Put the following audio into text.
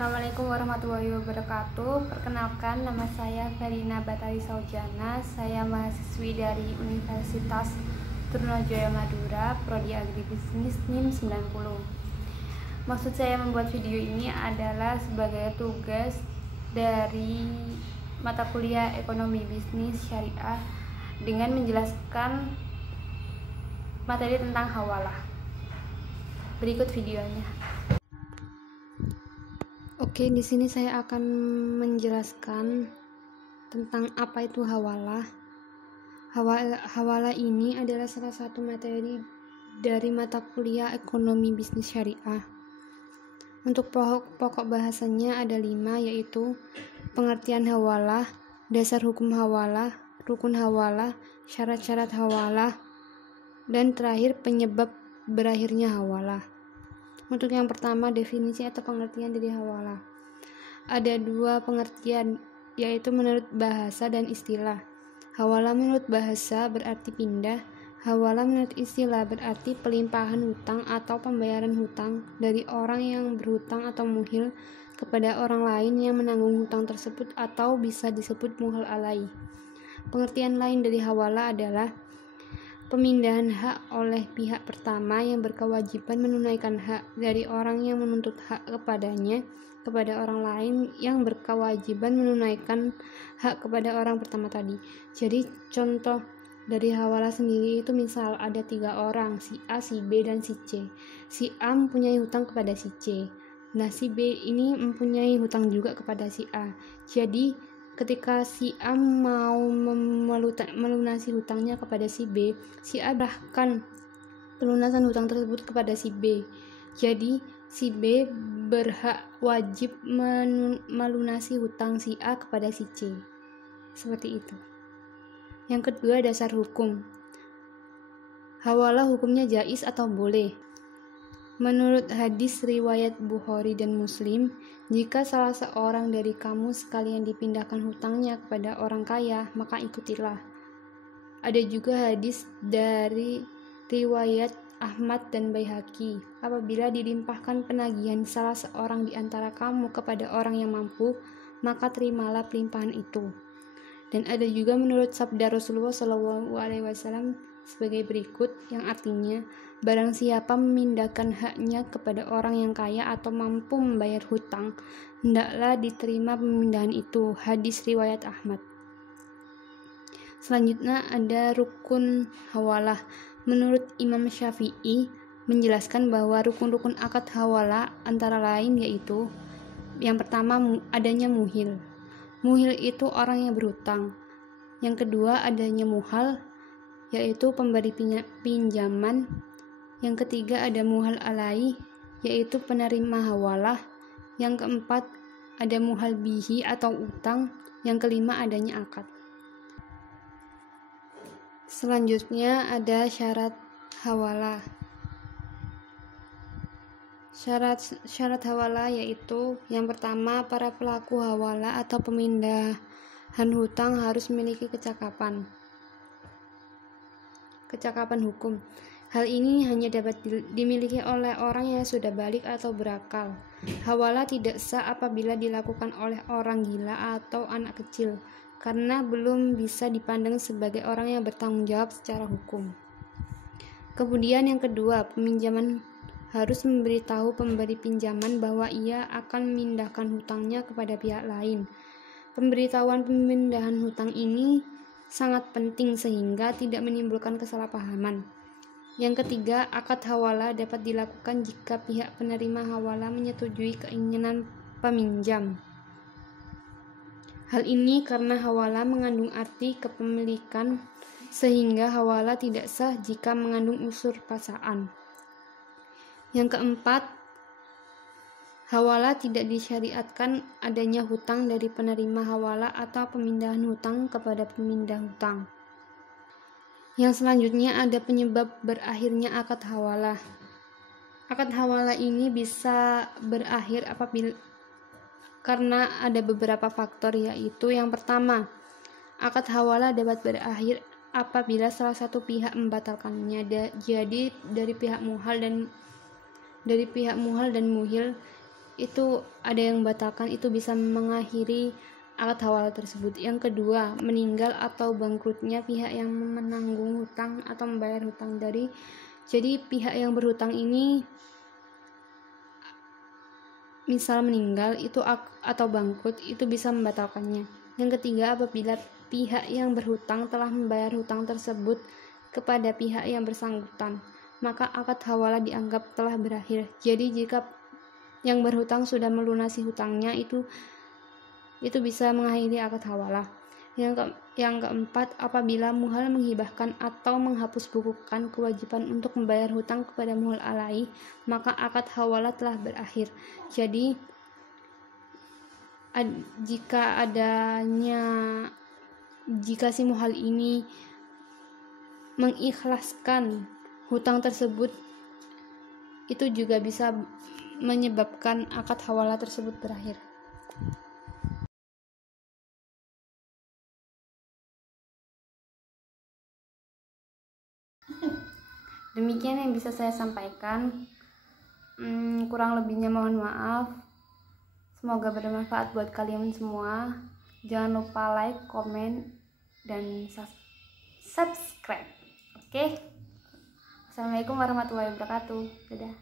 Assalamualaikum warahmatullahi wabarakatuh. Perkenalkan, nama saya Felina Batari Saujana. Saya mahasiswi dari Universitas Trunajaya Madura, Prodi Agribisnis NIM 90. Maksud saya membuat video ini adalah sebagai tugas dari mata kuliah Ekonomi Bisnis Syariah dengan menjelaskan materi tentang hawalah. Berikut videonya. Oke, di sini saya akan menjelaskan tentang apa itu hawalah. Hawalah ini adalah salah satu materi dari mata kuliah Ekonomi Bisnis Syariah. Untuk pokok bahasanya ada 5, yaitu pengertian hawalah, dasar hukum hawalah, rukun hawalah, syarat-syarat hawalah, dan terakhir penyebab berakhirnya hawalah. Untuk yang pertama, definisi atau pengertian dari hawalah. Ada 2 pengertian, yaitu menurut bahasa dan istilah. Hawalah menurut bahasa berarti pindah, hawalah menurut istilah berarti pelimpahan hutang atau pembayaran hutang dari orang yang berhutang atau muhil kepada orang lain yang menanggung hutang tersebut, atau bisa disebut muhal alai. Pengertian lain dari hawalah adalah pemindahan hak oleh pihak pertama yang berkewajiban menunaikan hak dari orang yang menuntut hak kepadanya kepada orang lain yang berkewajiban menunaikan hak kepada orang pertama tadi. Jadi contoh dari hawalah sendiri itu misal ada 3 orang, si A, si B, dan si C. Si A mempunyai hutang kepada si C. Nah, si B ini mempunyai hutang juga kepada si A. Jadi ketika si A mau melunasi hutangnya kepada si B, si A bahkan pelunasan hutang tersebut kepada si B. Jadi si B wajib melunasi hutang si A kepada si C. Seperti itu. Yang kedua, dasar hukum. Hawalah hukumnya jaiz atau boleh. Menurut hadis riwayat Bukhari dan Muslim, jika salah seorang dari kamu sekalian dipindahkan hutangnya kepada orang kaya, maka ikutilah. Ada juga hadis dari riwayat Ahmad dan Baihaqi, apabila dilimpahkan penagihan salah seorang di antara kamu kepada orang yang mampu, maka terimalah pelimpahan itu. Dan ada juga menurut sabda Rasulullah SAW sebagai berikut, yang artinya, barang siapa memindahkan haknya kepada orang yang kaya atau mampu membayar hutang, hendaklah diterima pemindahan itu. Hadis riwayat Ahmad. Selanjutnya ada rukun hawalah. Menurut Imam Syafi'i menjelaskan bahwa rukun-rukun akad hawalah antara lain yaitu, yang pertama adanya muhil. Muhil itu orang yang berhutang. Yang kedua adanya muhal, yaitu pemberi pinjaman. Yang ketiga ada muhal alai, yaitu penerima hawalah. Yang keempat ada muhal bihi atau utang. Yang kelima adanya akad. Selanjutnya ada syarat hawalah. Syarat hawalah yaitu, yang pertama, para pelaku hawalah atau pemindahan hutang harus memiliki kecakapan hukum. Hal ini hanya dapat dimiliki oleh orang yang sudah balik atau berakal. Hawalah tidak sah apabila dilakukan oleh orang gila atau anak kecil, karena belum bisa dipandang sebagai orang yang bertanggung jawab secara hukum. Kemudian yang kedua, peminjaman harus memberitahu pemberi pinjaman bahwa ia akan memindahkan hutangnya kepada pihak lain. Pemberitahuan pemindahan hutang ini sangat penting sehingga tidak menimbulkan kesalahpahaman. Yang ketiga, akad hawalah dapat dilakukan jika pihak penerima hawalah menyetujui keinginan peminjam. Hal ini karena hawalah mengandung arti kepemilikan, sehingga hawalah tidak sah jika mengandung unsur paksaan. Yang keempat, hawalah tidak disyariatkan adanya hutang dari penerima hawalah atau pemindahan hutang kepada pemindah hutang. Yang selanjutnya ada penyebab berakhirnya akad hawalah. Akad hawalah ini bisa berakhir apabila karena ada beberapa faktor, yaitu yang pertama, akad hawalah dapat berakhir apabila salah satu pihak membatalkannya. Jadi dari pihak muhal dan muhil itu ada yang membatalkan, itu bisa mengakhiri akad hawalah tersebut. Yang kedua, meninggal atau bangkrutnya pihak yang menanggung hutang atau membayar hutang jadi pihak yang berhutang ini misal meninggal itu atau bangkrut, itu bisa membatalkannya. Yang ketiga, apabila pihak yang berhutang telah membayar hutang tersebut kepada pihak yang bersangkutan, maka akad hawalah dianggap telah berakhir. Jadi jika yang berhutang sudah melunasi hutangnya, itu bisa mengakhiri akad hawalah. Yang keempat, apabila muhal menghibahkan atau menghapusbukukan kewajiban untuk membayar hutang kepada muhal alai, maka akad hawalah telah berakhir. Jadi jika si muhal ini mengikhlaskan hutang tersebut, itu juga bisa menyebabkan akad hawalah tersebut berakhir. Demikian yang bisa saya sampaikan. Kurang lebihnya mohon maaf. Semoga bermanfaat buat kalian semua. Jangan lupa like, komen, dan subscribe. Oke? Assalamualaikum warahmatullahi wabarakatuh. Dadah.